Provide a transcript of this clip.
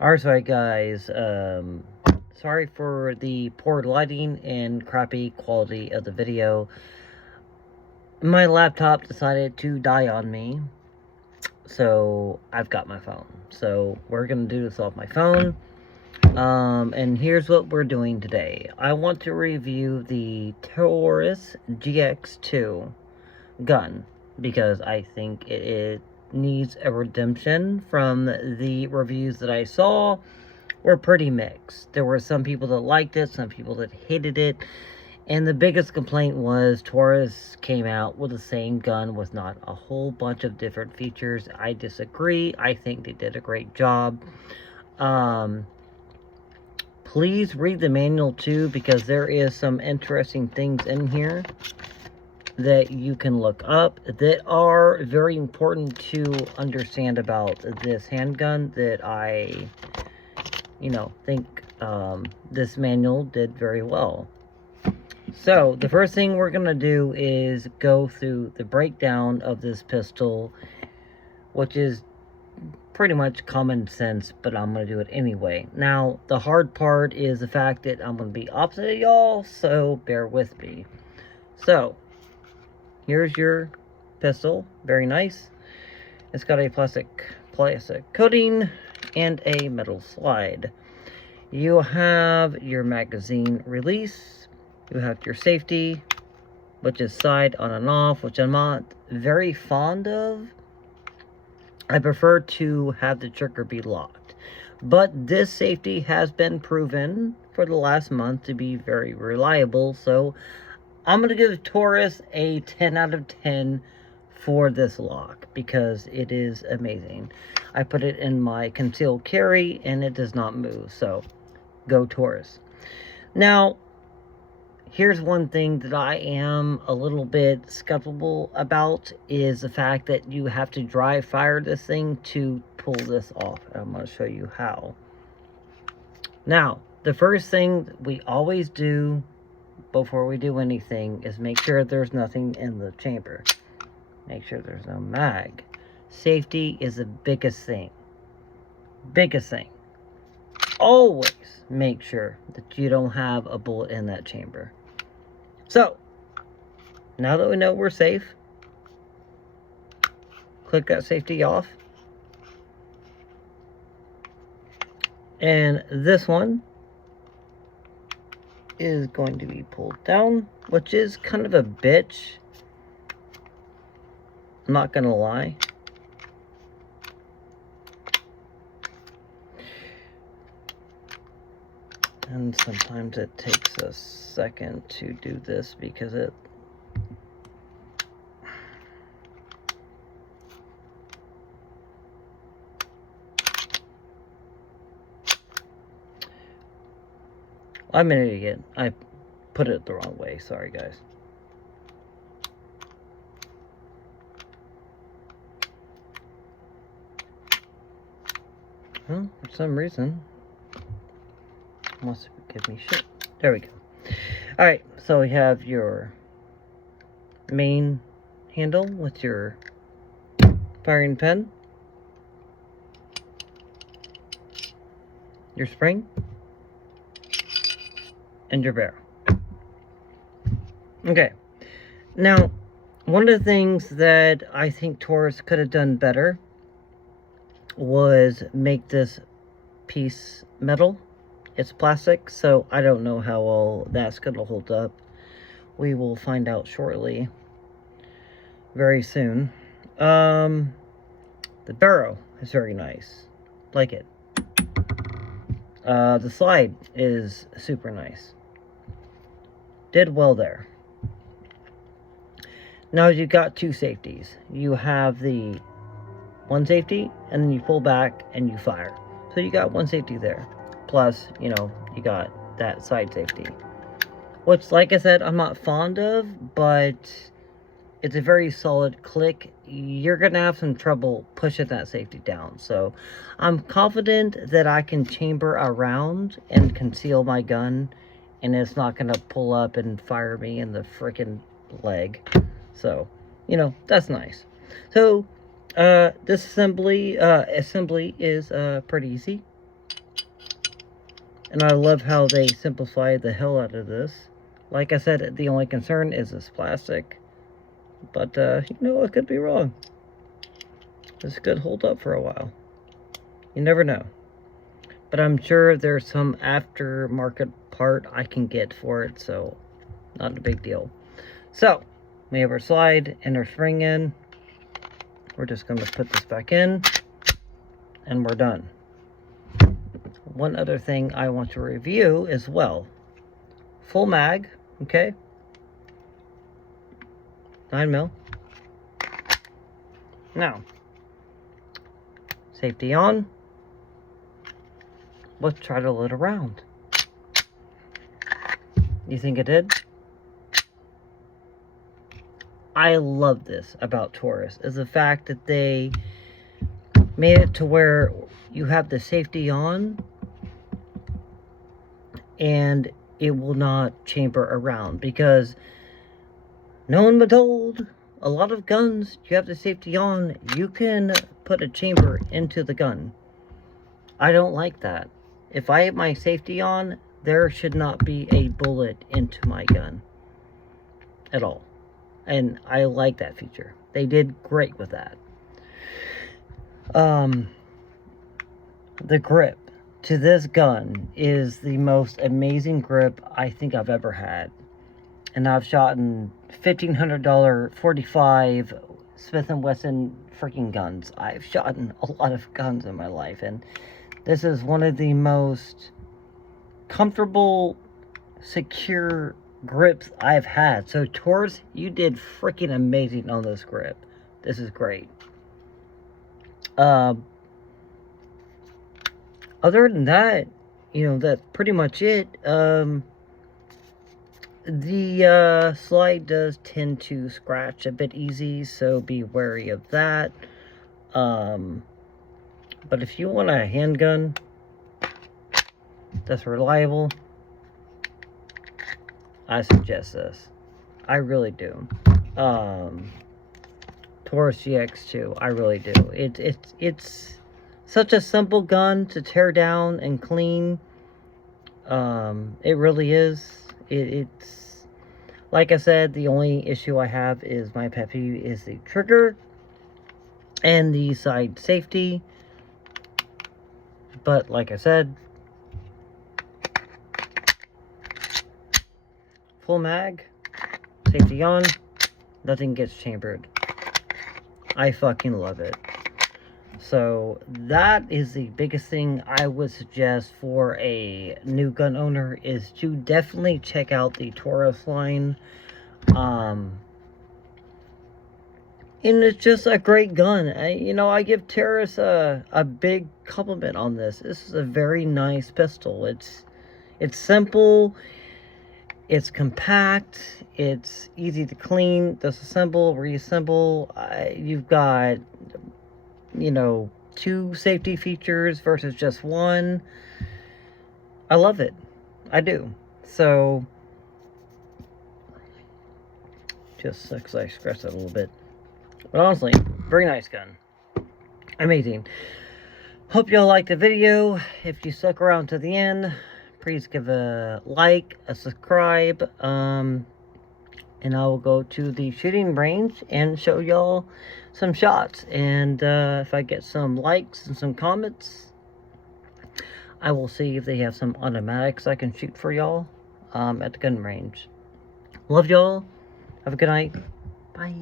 Alright guys, sorry for the poor lighting and crappy quality of the video. My laptop decided to die on me, so I've got my phone. So we're gonna do this off my phone. And here's what we're doing today. I want to review the Taurus GX2 gun, because I think it needs a redemption. From the reviews that I saw, were pretty mixed. There were some people that liked it, some people that hated it, and the biggest complaint was Taurus came out with the same gun with not a whole bunch of different features. I disagree. I think they did a great job. Please read the manual too, because there is some interesting things in here that you can look up that are very important to understand about this handgun that I think this manual did very well. So the first thing we're gonna do is go through the breakdown of this pistol, which is pretty much common sense, but I'm gonna do it anyway. Now the hard part is the fact that I'm gonna be opposite of y'all, so bear with me. So here's your pistol. Very nice. It's got a plastic coating and a metal slide. You have your magazine release. You have your safety, which is side on and off, which I'm not very fond of. I prefer to have the trigger be locked. But this safety has been proven for the last month to be very reliable, so I'm going to give Taurus a 10 out of 10 for this lock, because it is amazing. I put it in my concealed carry and it does not move, so go Taurus. Now, here's one thing that I am a little bit skeptical about, is the fact that you have to dry fire this thing to pull this off. I'm going to show you how. Now, the first thing we always do before we do anything is make sure there's nothing in the chamber. Make sure there's no mag. Safety is the biggest thing. Biggest thing. Always make sure that you don't have a bullet in that chamber. So, now that we know we're safe, click that safety off. And this one is going to be pulled down, which is kind of a bitch. I'm not gonna lie. And sometimes it takes a second to do this because it... I'm an idiot. I put it the wrong way. Sorry, guys. Well, for some reason, it wants to give me shit. There we go. Alright, so we have your main handle with your firing pin, your spring, and your barrel. Okay, now one of the things that I think Taurus could have done better was make this piece metal. It's plastic, so I don't know how well that's going to hold up. We will find out shortly. Very soon. The barrel is very nice. Like it. The slide is super nice. Did well there. Now you got two safeties. You have the one safety, and then you pull back and you fire. So you got one safety there. Plus, you got that side safety. Which, like I said, I'm not fond of, but it's a very solid click. You're going to have some trouble pushing that safety down. So I'm confident that I can chamber around and conceal my gun, and it's not going to pull up and fire me in the freaking leg. So, that's nice. So, this assembly is pretty easy. And I love how they simplified the hell out of this. Like I said, the only concern is this plastic. But, you know, I could be wrong. This could hold up for a while. You never know. But I'm sure there's some aftermarket part I can get for it, so not a big deal. So, we have our slide and our spring in. We're just going to put this back in, and we're done. One other thing I want to review as well. Full mag, okay? 9mm. Now, safety on. Let's try to let it around. You think it did? I love this about Taurus, is the fact that they made it to where you have the safety on and it will not chamber around, because no one but told, a lot of guns, you have the safety on, you can put a chamber into the gun. I don't like that. If I have my safety on, there should not be a bullet into my gun at all. And I like that feature. They did great with that. The grip to this gun is the most amazing grip I think I've ever had. And I've shot in $1,500 .45 Smith & Wesson freaking guns. I've shot in a lot of guns in my life, and this is one of the most comfortable, secure grips I've had. So Taurus, you did freaking amazing on this grip. This is great. Other than that, you know, that's pretty much it. The slide does tend to scratch a bit easy, so be wary of that. But if you want a handgun that's reliable, I suggest this. I really do. Taurus GX2, I really do. It's such a simple gun to tear down and clean. It really is. It's like I said, the only issue I have is my pet peeve is the trigger and the side safety. But like I said, full mag, safety on, nothing gets chambered. I fucking love it. So that is the biggest thing I would suggest for a new gun owner, is to definitely check out the Taurus line. And it's just a great gun. I give Taurus a big compliment on this. This is a very nice pistol. It's simple, it's compact, it's easy to clean, disassemble, reassemble. You've got, you know, 2 safety features versus just 1. I love it. I do. So, just because I scratched it a little bit. But honestly, very nice gun. Amazing. Hope y'all liked the video. If you stuck around to the end, please give a like, a subscribe, and I will go to the shooting range and show y'all some shots. And if I get some likes and some comments, I will see if they have some automatics I can shoot for y'all at the gun range. Love y'all. Have a good night. Bye.